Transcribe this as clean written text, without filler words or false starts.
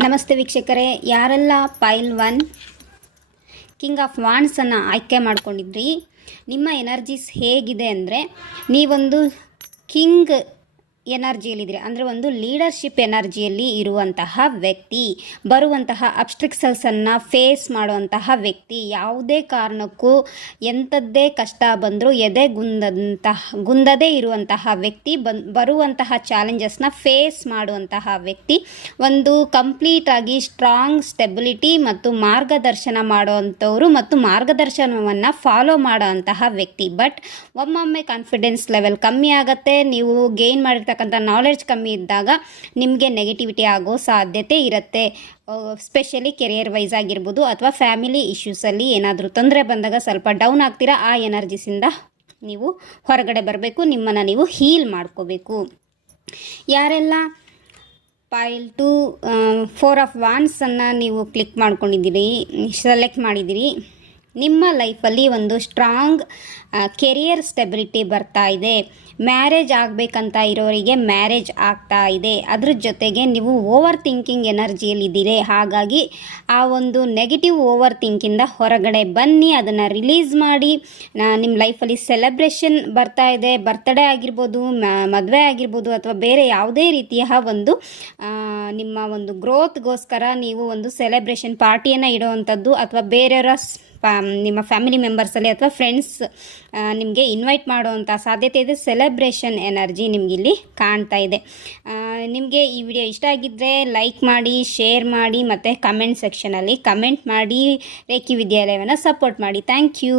ನಮಸ್ತೆ ವೀಕ್ಷಕರೇ, ಯಾರೆಲ್ಲ ಪೈಲ್ 1 ಕಿಂಗ್ ಆಫ್ ವಾಂಡ್ಸನ್ನು ಆಯ್ಕೆ ಮಾಡ್ಕೊಂಡಿದ್ರಿ, ನಿಮ್ಮ ಎನರ್ಜೀಸ್ ಹೇಗಿದೆ ಅಂದರೆ ನೀವೊಂದು ಕಿಂಗ್ ಎನರ್ಜಿಯಲ್ಲಿದ್ದೀರಿ, ಅಂದರೆ ಒಂದು ಲೀಡರ್ಶಿಪ್ ಎನರ್ಜಿಯಲ್ಲಿ ಇರುವಂತಹ ವ್ಯಕ್ತಿ, ಬರುವಂತಹ ಅಬ್ಸ್ಟ್ರಿಕ್ಸಲ್ಸನ್ನು ಫೇಸ್ ಮಾಡುವಂತಹ ವ್ಯಕ್ತಿ, ಯಾವುದೇ ಕಾರಣಕ್ಕೂ ಎಂಥದ್ದೇ ಕಷ್ಟ ಬಂದರೂ ಗುಂದದೇ ಇರುವಂತಹ ವ್ಯಕ್ತಿ, ಬರುವಂತಹ ಚಾಲೆಂಜಸ್ನ ಫೇಸ್ ಮಾಡುವಂತಹ ವ್ಯಕ್ತಿ, ಒಂದು ಕಂಪ್ಲೀಟಾಗಿ ಸ್ಟ್ರಾಂಗ್ ಸ್ಟೆಬಿಲಿಟಿ ಮತ್ತು ಮಾರ್ಗದರ್ಶನ ಮಾಡುವಂಥವರು ಮತ್ತು ಮಾರ್ಗದರ್ಶನವನ್ನು ಫಾಲೋ ಮಾಡುವಂತಹ ವ್ಯಕ್ತಿ. ಬಟ್ ಒಮ್ಮೊಮ್ಮೆ ಕಾನ್ಫಿಡೆನ್ಸ್ ಲೆವೆಲ್ ಕಮ್ಮಿ ಆಗುತ್ತೆ, ನೀವು ಗೇನ್ ಮಾಡಿರ್ತಕ್ಕಂಥ ನಾಲೆಡ್ಜ್ ಕಮ್ಮಿ ಇದ್ದಾಗ ನಿಮಗೆ ನೆಗೆಟಿವಿಟಿ ಆಗೋ ಸಾಧ್ಯತೆ ಇರುತ್ತೆ. ಸ್ಪೆಷಲಿ ಕೆರಿಯರ್ ವೈಸ್ ಆಗಿರ್ಬೋದು ಅಥವಾ ಫ್ಯಾಮಿಲಿ ಇಶ್ಯೂಸಲ್ಲಿ ಏನಾದರೂ ತೊಂದರೆ ಬಂದಾಗ ಸ್ವಲ್ಪ ಡೌನ್ ಆಗ್ತೀರಾ. ಆ ಎನರ್ಜಿಸಿಂದ ನೀವು ಹೊರಗಡೆ ಬರಬೇಕು, ನಿಮ್ಮನ್ನು ನೀವು ಹೀಲ್ ಮಾಡ್ಕೋಬೇಕು. ಯಾರೆಲ್ಲ ಪೈಲ್ 2 4 ಆಫ್ ವಾಂಡ್ಸನ್ನು ನೀವು ಕ್ಲಿಕ್ ಮಾಡ್ಕೊಂಡಿದ್ದೀರಿ, ಸೆಲೆಕ್ಟ್ ಮಾಡಿದ್ದೀರಿ, ನಿಮ್ಮ ಲೈಫಲ್ಲಿ ಒಂದು ಸ್ಟ್ರಾಂಗ್ ಕೆರಿಯರ್ ಸ್ಟೆಬಿಲಿಟಿ ಬರ್ತಾ ಇದೆ. ಮ್ಯಾರೇಜ್ ಆಗಬೇಕಂತ ಇರೋರಿಗೆ ಮ್ಯಾರೇಜ್ ಆಗ್ತಾ ಇದೆ. ಅದ್ರ ಜೊತೆಗೆ ನೀವು ಓವರ್ ಥಿಂಕಿಂಗ್ ಎನರ್ಜಿಯಲ್ಲಿದ್ದೀರಿ. ಹಾಗಾಗಿ ಆ ಒಂದು ನೆಗೆಟಿವ್ ಓವರ್ ಥಿಂಕಿಂದ ಹೊರಗಡೆ ಬನ್ನಿ, ಅದನ್ನು ರಿಲೀಸ್ ಮಾಡಿ. ನಿಮ್ಮ ಲೈಫಲ್ಲಿ ಸೆಲೆಬ್ರೇಷನ್ ಬರ್ತಾ ಇದೆ. ಬರ್ತ್ಡೇ ಆಗಿರ್ಬೋದು, ಮದುವೆ ಆಗಿರ್ಬೋದು, ಅಥವಾ ಬೇರೆ ಯಾವುದೇ ರೀತಿಯ ಒಂದು ನಿಮ್ಮ ಒಂದು ಗ್ರೋತ್ಗೋಸ್ಕರ ನೀವು ಒಂದು ಸೆಲೆಬ್ರೇಷನ್ ಪಾರ್ಟಿಯನ್ನು ಇಡುವಂಥದ್ದು, ಅಥವಾ ಬೇರೆಯವರ ನಿಮ್ಮ ಫ್ಯಾಮಿಲಿ ಮೆಂಬರ್ಸಲ್ಲಿ ಅಥವಾ ಫ್ರೆಂಡ್ಸ್ ನಿಮಗೆ ಇನ್ವೈಟ್ ಮಾಡುವಂಥ ಸಾಧ್ಯತೆ ಇದೆ. ಸೆಲೆಬ್ರೇಷನ್ ಎನರ್ಜಿ ನಿಮಗಿಲ್ಲಿ ಕಾಣ್ತಾ ಇದೆ. ನಿಮಗೆ ಈ ವಿಡಿಯೋ ಇಷ್ಟ ಆಗಿದ್ದರೆ ಲೈಕ್ ಮಾಡಿ, ಶೇರ್ ಮಾಡಿ, ಮತ್ತು ಕಮೆಂಟ್ ಸೆಕ್ಷನಲ್ಲಿ ಕಮೆಂಟ್ ಮಾಡಿ. ರೇಖಿ ವಿದ್ಯಾಲಯವನ್ನು ಸಪೋರ್ಟ್ ಮಾಡಿ. Thank you.